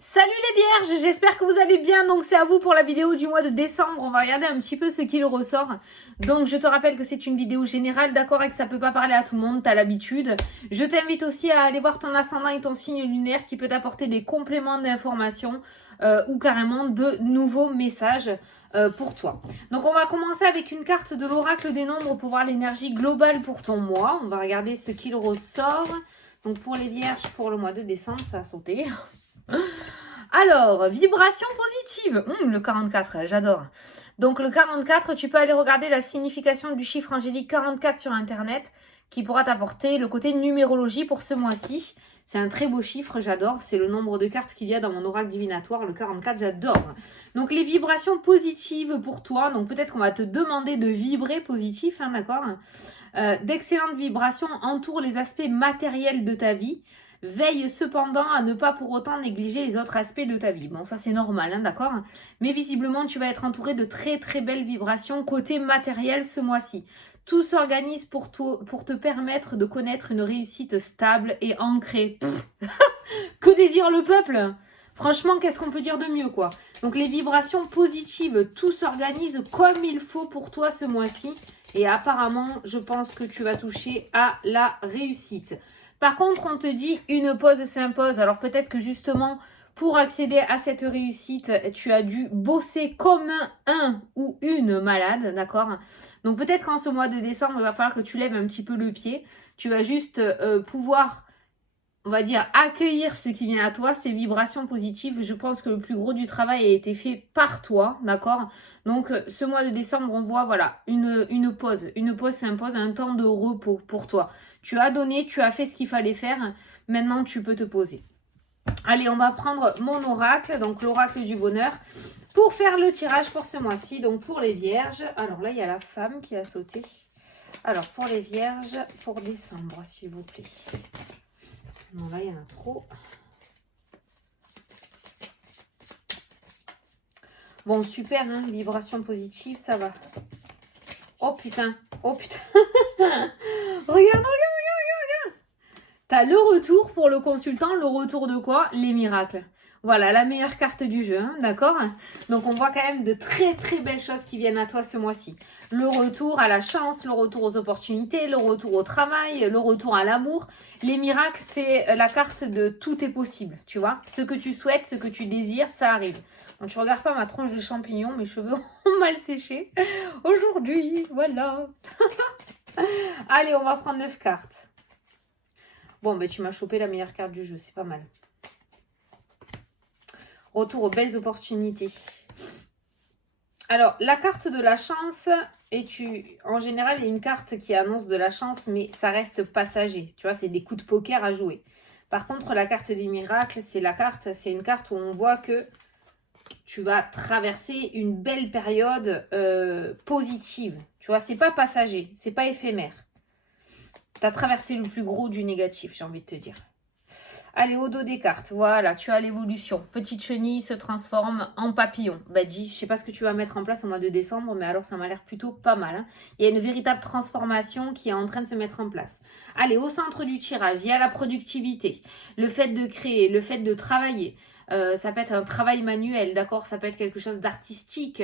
Salut les vierges, j'espère que vous allez bien. Donc c'est à vous pour la vidéo du mois de décembre. On va regarder un petit peu ce qu'il ressort. Donc je te rappelle que c'est une vidéo générale, d'accord, et que ça peut pas parler à tout le monde, t'as l'habitude. Je t'invite aussi à aller voir ton ascendant et ton signe lunaire qui peut t'apporter des compléments d'informations ou carrément de nouveaux messages pour toi. Donc on va commencer avec une carte de l'oracle des nombres pour voir l'énergie globale pour ton mois. On va regarder ce qu'il ressort. Donc pour les vierges, pour le mois de décembre, ça a sauté. Alors, vibration positive. Le 44, j'adore. Donc le 44, tu peux aller regarder la signification du chiffre angélique 44 sur Internet qui pourra t'apporter le côté numérologie pour ce mois-ci. C'est un très beau chiffre, j'adore. C'est le nombre de cartes qu'il y a dans mon oracle divinatoire, le 44, j'adore. Donc les vibrations positives pour toi. Donc peut-être qu'on va te demander de vibrer positif, hein, d'accord. D'excellentes vibrations entourent les aspects matériels de ta vie. Veille cependant à ne pas pour autant négliger les autres aspects de ta vie. Bon, ça c'est normal, hein, d'accord? Mais visiblement, tu vas être entouré de très très belles vibrations côté matériel ce mois-ci. Tout s'organise pour te permettre de connaître une réussite stable et ancrée. Que désire le peuple? Franchement, qu'est-ce qu'on peut dire de mieux, quoi? Donc les vibrations positives, tout s'organise comme il faut pour toi ce mois-ci. Et apparemment, je pense que tu vas toucher à la réussite. Par contre, on te dit une pause s'impose. Alors peut-être que justement, pour accéder à cette réussite, tu as dû bosser comme un ou une malade, d'accord? Donc peut-être qu'en ce mois de décembre, il va falloir que tu lèves un petit peu le pied. Tu vas juste pouvoir, on va dire, accueillir ce qui vient à toi, ces vibrations positives. Je pense que le plus gros du travail a été fait par toi, d'accord? Donc, ce mois de décembre, on voit, voilà, une pause. Une pause s'impose, un temps de repos pour toi. Tu as donné, tu as fait ce qu'il fallait faire. Maintenant, tu peux te poser. Allez, on va prendre mon oracle, donc l'oracle du bonheur, pour faire le tirage pour ce mois-ci. Donc, pour les vierges. Alors là, il y a la femme qui a sauté. Alors, pour les vierges, pour décembre, s'il vous plaît. Non, là, il y en a trop. Bon, super, hein, vibration positive, ça va. Oh putain, oh putain. Regarde. T'as le retour pour le consultant, le retour de quoi? Les miracles. Voilà, la meilleure carte du jeu, hein, d'accord? Donc on voit quand même de très très belles choses qui viennent à toi ce mois-ci. Le retour à la chance, le retour aux opportunités, le retour au travail, le retour à l'amour. Les miracles, c'est la carte de tout est possible, tu vois? Ce que tu souhaites, ce que tu désires, ça arrive. Donc tu regardes pas ma tronche de champignon, mes cheveux ont mal séché. Aujourd'hui, voilà. Allez, on va prendre 9 cartes. Bon, ben tu m'as chopé la meilleure carte du jeu, c'est pas mal. Retour aux belles opportunités. Alors, la carte de la chance, en général, il y a une carte qui annonce de la chance, mais ça reste passager. Tu vois, c'est des coups de poker à jouer. Par contre, la carte des miracles, c'est une carte où on voit que tu vas traverser une belle période positive. Tu vois, c'est pas passager, c'est pas éphémère. Tu as traversé le plus gros du négatif, j'ai envie de te dire. Allez, au dos des cartes, voilà, tu as l'évolution. Petite chenille se transforme en papillon. Badji, je sais pas ce que tu vas mettre en place au mois de décembre, mais alors ça m'a l'air plutôt pas mal. Hein. Il y a une véritable transformation qui est en train de se mettre en place. Allez, au centre du tirage, il y a la productivité, le fait de créer, le fait de travailler. Ça peut être un travail manuel, d'accord? Ça peut être quelque chose d'artistique.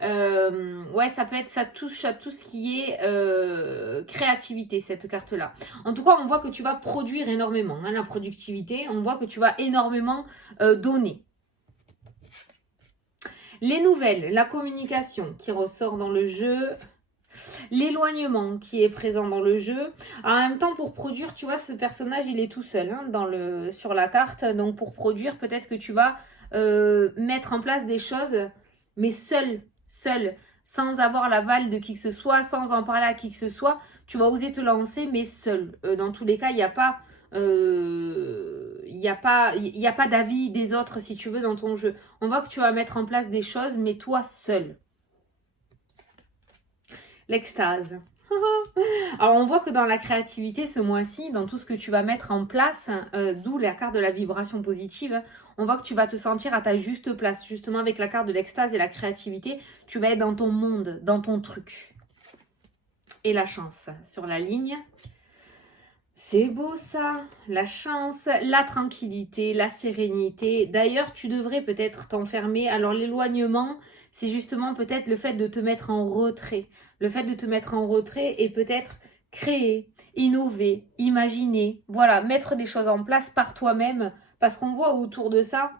Ouais, ça touche à tout ce qui est créativité, cette carte-là. En tout cas, on voit que tu vas produire énormément. Hein, la productivité, on voit que tu vas énormément donner. Les nouvelles, la communication qui ressort dans le jeu. L'éloignement qui est présent dans le jeu. En même temps, pour produire, tu vois, ce personnage, il est tout seul hein, sur la carte. Donc, pour produire, peut-être que tu vas mettre en place des choses, mais seul, sans avoir l'aval de qui que ce soit, sans en parler à qui que ce soit. Tu vas oser te lancer, mais seul. Dans tous les cas, il n'y a pas... il n'y a pas d'avis des autres, si tu veux, dans ton jeu. On voit que tu vas mettre en place des choses, mais toi seul. L'extase. Alors on voit que dans la créativité ce mois-ci, dans tout ce que tu vas mettre en place, d'où la carte de la vibration positive, on voit que tu vas te sentir à ta juste place. Justement avec la carte de l'extase et la créativité, tu vas être dans ton monde, dans ton truc. Et la chance sur la ligne. C'est beau ça, la chance, la tranquillité, la sérénité. D'ailleurs, tu devrais peut-être t'enfermer. Alors l'éloignement, c'est justement peut-être le fait de te mettre en retrait. Le fait de te mettre en retrait et peut-être créer, innover, imaginer. Voilà, mettre des choses en place par toi-même. Parce qu'on voit autour de ça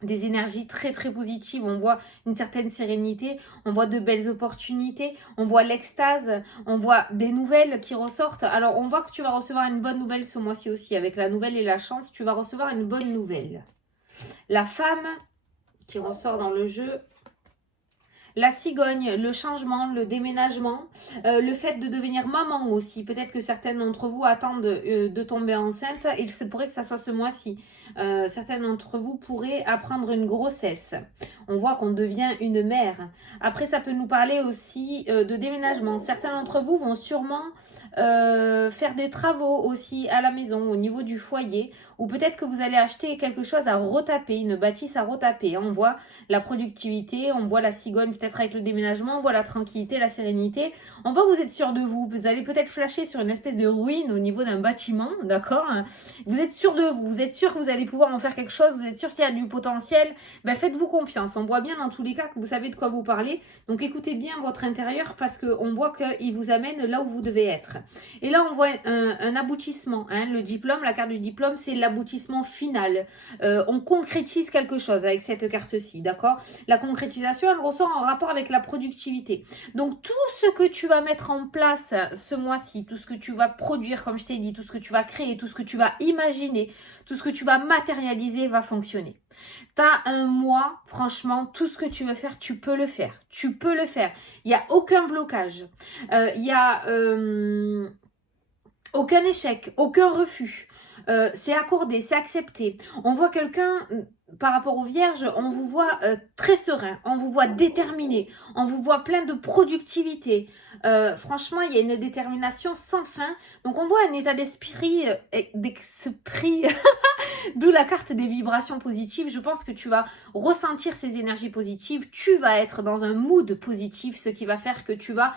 des énergies très très positives, on voit une certaine sérénité, on voit de belles opportunités, on voit l'extase, on voit des nouvelles qui ressortent. Alors on voit que tu vas recevoir une bonne nouvelle ce mois-ci aussi, avec la nouvelle et la chance, tu vas recevoir une bonne nouvelle. La femme qui ressort dans le jeu, la cigogne, le changement, le déménagement, le fait de devenir maman aussi. Peut-être que certaines d'entre vous attendent de tomber enceinte. Il se pourrait que ça soit ce mois-ci. Certaines d'entre vous pourraient apprendre une grossesse. On voit qu'on devient une mère. Après, ça peut nous parler aussi de déménagement. Certains d'entre vous vont sûrement faire des travaux aussi à la maison, au niveau du foyer. Ou peut-être que vous allez acheter quelque chose à retaper, une bâtisse à retaper. On voit la productivité, on voit la cigogne peut-être avec le déménagement, on voit la tranquillité, la sérénité. On voit que vous êtes sûr de vous. Vous allez peut-être flasher sur une espèce de ruine au niveau d'un bâtiment, d'accord? Vous êtes sûr de vous, vous êtes sûr que vous allez pouvoir en faire quelque chose, vous êtes sûr qu'il y a du potentiel. Ben, faites-vous confiance. On voit bien dans tous les cas que vous savez de quoi vous parlez. Donc écoutez bien votre intérieur parce qu'on voit qu'il vous amène là où vous devez être. Et là, on voit un aboutissement. Hein. Le diplôme, la carte du diplôme, c'est l'aboutissement final. On concrétise quelque chose avec cette carte-ci, d'accord? La concrétisation, elle ressort en rapport avec la productivité. Donc, tout ce que tu vas mettre en place ce mois-ci, tout ce que tu vas produire, comme je t'ai dit, tout ce que tu vas créer, tout ce que tu vas imaginer, tout ce que tu vas matérialiser va fonctionner. Tu as un mois, franchement, tout ce que tu veux faire, tu peux le faire. Tu peux le faire. Il n'y a aucun blocage. Il n'y a aucun échec, aucun refus. C'est accordé, c'est accepté. On voit quelqu'un, par rapport aux vierges, on vous voit très serein, on vous voit déterminé, on vous voit plein de productivité. Franchement, il y a une détermination sans fin. Donc on voit un état d'esprit, d'où la carte des vibrations positives. Je pense que tu vas ressentir ces énergies positives, tu vas être dans un mood positif, ce qui va faire que tu vas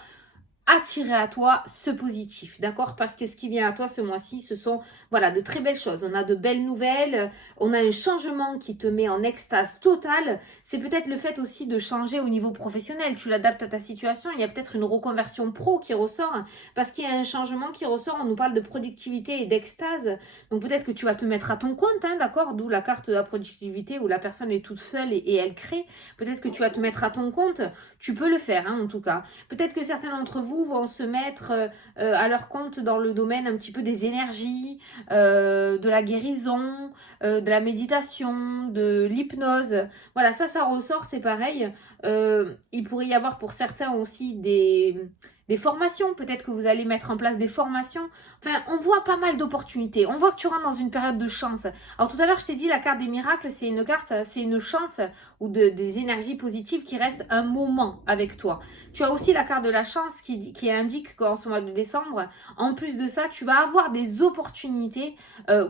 attirer à toi ce positif, d'accord? Parce que ce qui vient à toi ce mois-ci, ce sont voilà de très belles choses. On a de belles nouvelles, on a un changement qui te met en extase totale. C'est peut-être le fait aussi de changer au niveau professionnel. Tu l'adaptes à ta situation. Il y a peut-être une reconversion pro qui ressort parce qu'il y a un changement qui ressort. On nous parle de productivité et d'extase. Donc peut-être que tu vas te mettre à ton compte, hein, d'accord? D'où la carte de la productivité où la personne est toute seule et elle crée. Peut-être que tu vas te mettre à ton compte. Tu peux le faire, hein, en tout cas. Peut-être que certains d'entre vous vont se mettre à leur compte dans le domaine un petit peu des énergies, de la guérison, de la méditation, de l'hypnose. Voilà, ça ressort, c'est pareil. Il pourrait y avoir pour certains aussi des formations. Peut-être que vous allez mettre en place des formations. Enfin, on voit pas mal d'opportunités. On voit que tu rentres dans une période de chance. Alors tout à l'heure, je t'ai dit, la carte des miracles, c'est une carte, c'est une chance ou des énergies positives qui restent un moment avec toi. Tu as aussi la carte de la chance qui indique qu'en ce mois de décembre, en plus de ça, tu vas avoir des opportunités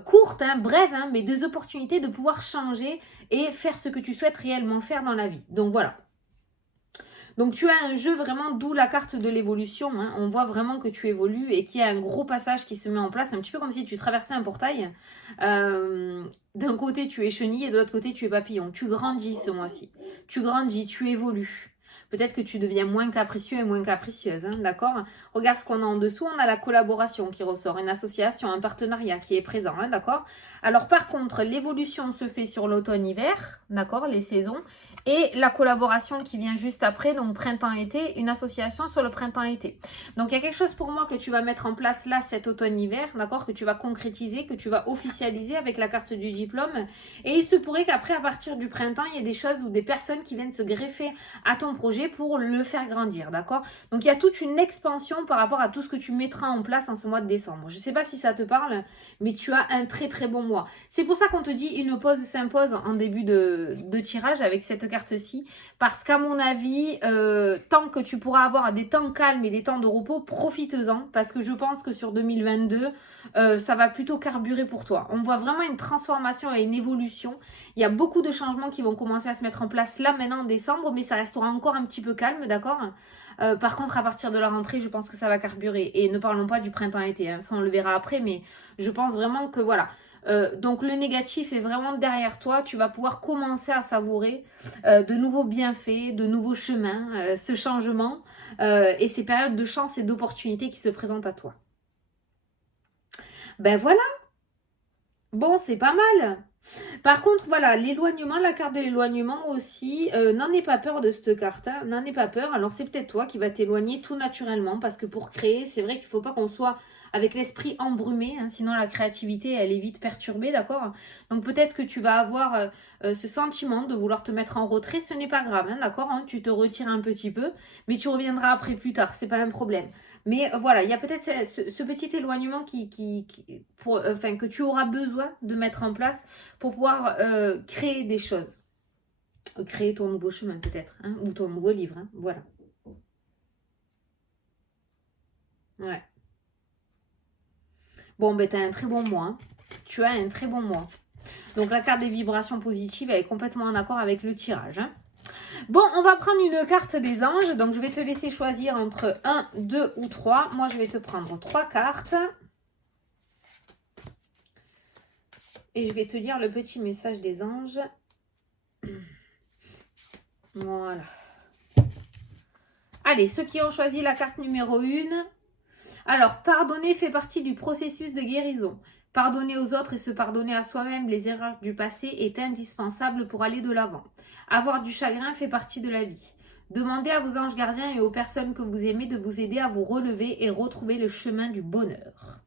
courtes, hein, brèves, hein, mais des opportunités de pouvoir changer et faire ce que tu souhaites réellement faire dans la vie. Donc voilà. Donc tu as un jeu vraiment, d'où la carte de l'évolution. Hein. On voit vraiment que tu évolues et qu'il y a un gros passage qui se met en place, un petit peu comme si tu traversais un portail. D'un côté tu es chenille et de l'autre côté tu es papillon. Tu grandis ce mois-ci. Tu grandis, tu évolues. Peut-être que tu deviens moins capricieux et moins capricieuse, hein, d'accord? Regarde ce qu'on a en dessous, on a la collaboration qui ressort, une association, un partenariat qui est présent, hein, d'accord? Alors par contre, l'évolution se fait sur l'automne-hiver, d'accord, les saisons, et la collaboration qui vient juste après, donc printemps-été, une association sur le printemps-été. Donc il y a quelque chose pour moi que tu vas mettre en place là cet automne-hiver, d'accord, que tu vas concrétiser, que tu vas officialiser avec la carte du diplôme. Et il se pourrait qu'après, à partir du printemps, il y ait des choses ou des personnes qui viennent se greffer à ton projet pour le faire grandir, d'accord? Donc il y a toute une expansion par rapport à tout ce que tu mettras en place en ce mois de décembre. Je ne sais pas si ça te parle, mais tu as un très très bon mois. C'est pour ça qu'on te dit une pause s'impose en début de tirage avec cette carte-ci, parce qu'à mon avis, tant que tu pourras avoir des temps calmes et des temps de repos, profites-en, parce que je pense que sur 2022, ça va plutôt carburer pour toi. On voit vraiment une transformation et une évolution. Il y a beaucoup de changements qui vont commencer à se mettre en place là maintenant en décembre, mais ça restera encore un petit peu calme, d'accord? Par contre, à partir de la rentrée, je pense que ça va carburer. Et ne parlons pas du printemps-été, hein, ça on le verra après, mais je pense vraiment que voilà. Donc le négatif est vraiment derrière toi, tu vas pouvoir commencer à savourer de nouveaux bienfaits, de nouveaux chemins, ce changement et ces périodes de chance et d'opportunités qui se présentent à toi. Ben voilà, bon c'est pas mal. Par contre, voilà, l'éloignement, la carte de l'éloignement aussi, n'en aie pas peur de cette carte, hein, n'en aie pas peur. Alors, c'est peut-être toi qui vas t'éloigner tout naturellement, parce que pour créer, c'est vrai qu'il ne faut pas qu'on soit avec l'esprit embrumé, hein, sinon la créativité, elle est vite perturbée, d'accord? Donc, peut-être que tu vas avoir ce sentiment de vouloir te mettre en retrait, ce n'est pas grave, hein, d'accord? Hein, tu te retires un petit peu, mais tu reviendras après plus tard, c'est pas un problème. Mais voilà, il y a peut-être ce petit éloignement que tu auras besoin de mettre en place pour pouvoir créer des choses. Créer ton nouveau chemin peut-être, hein, ou ton nouveau livre, hein, voilà. Ouais. Bon, ben, tu as un très bon mois. Hein. Tu as un très bon mois. Donc, la carte des vibrations positives, elle est complètement en accord avec le tirage. Hein. Bon, on va prendre une carte des anges. Donc, je vais te laisser choisir entre 1, 2 ou 3. Moi, je vais te prendre 3 cartes. Et je vais te lire le petit message des anges. Voilà. Allez, ceux qui ont choisi la carte numéro 1. Alors, pardonner fait partie du processus de guérison. Pardonner aux autres et se pardonner à soi-même les erreurs du passé est indispensable pour aller de l'avant. Avoir du chagrin fait partie de la vie. Demandez à vos anges gardiens et aux personnes que vous aimez de vous aider à vous relever et retrouver le chemin du bonheur.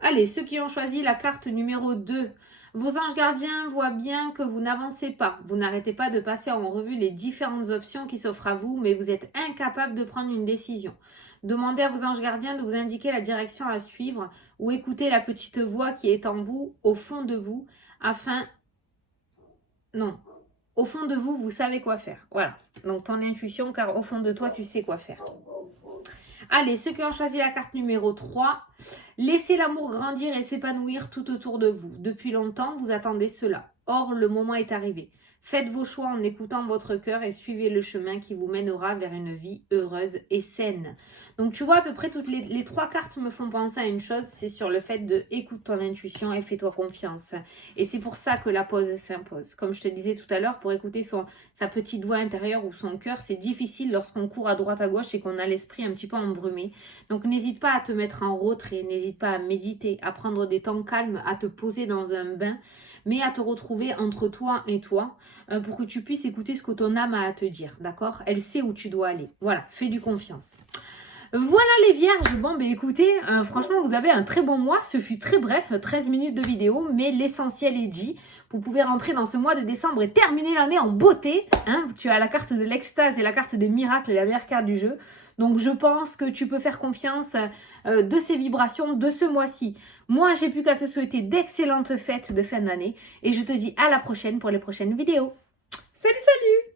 Allez, ceux qui ont choisi la carte numéro 2. Vos anges gardiens voient bien que vous n'avancez pas. Vous n'arrêtez pas de passer en revue les différentes options qui s'offrent à vous, mais vous êtes incapable de prendre une décision. Demandez à vos anges gardiens de vous indiquer la direction à suivre ou écoutez la petite voix qui est en vous, au fond de vous, au fond de vous, vous savez quoi faire. Voilà. Donc, ton intuition, car au fond de toi, tu sais quoi faire. Allez, ceux qui ont choisi la carte numéro 3, laissez l'amour grandir et s'épanouir tout autour de vous. Depuis longtemps, vous attendez cela. Or, le moment est arrivé. Faites vos choix en écoutant votre cœur et suivez le chemin qui vous mènera vers une vie heureuse et saine. Donc, tu vois, à peu près toutes les 3 cartes me font penser à une chose, c'est sur le fait de écoute ton intuition et fais-toi confiance. Et c'est pour ça que la pause s'impose. Comme je te disais tout à l'heure, pour écouter sa petite voix intérieure ou son cœur, c'est difficile lorsqu'on court à droite à gauche et qu'on a l'esprit un petit peu embrumé. Donc, n'hésite pas à te mettre en retrait, n'hésite pas à méditer, à prendre des temps calmes, à te poser dans un bain, mais à te retrouver entre toi et toi pour que tu puisses écouter ce que ton âme a à te dire, d'accord? Elle sait où tu dois aller. Voilà, fais-lui confiance. Voilà les vierges, bon ben écoutez, franchement vous avez un très bon mois, ce fut très bref, 13 minutes de vidéo, mais l'essentiel est dit. Vous pouvez rentrer dans ce mois de décembre et terminer l'année en beauté. Hein. Tu as la carte de l'extase et la carte des miracles, la meilleure carte du jeu. Donc je pense que tu peux faire confiance de ces vibrations de ce mois-ci. Moi j'ai plus qu'à te souhaiter d'excellentes fêtes de fin d'année et je te dis à la prochaine pour les prochaines vidéos. Salut salut!